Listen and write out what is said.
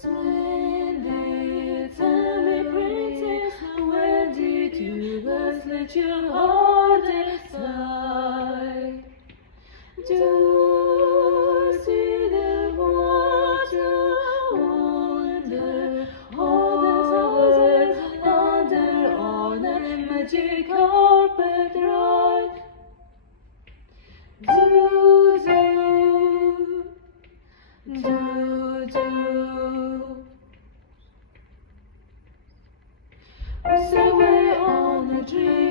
Splendid, tell me, princess, when did you last let your heart decide? Do see the water wonder, all the houses under on a magic carpet ride. Do, do, do. Somewhere on a tree.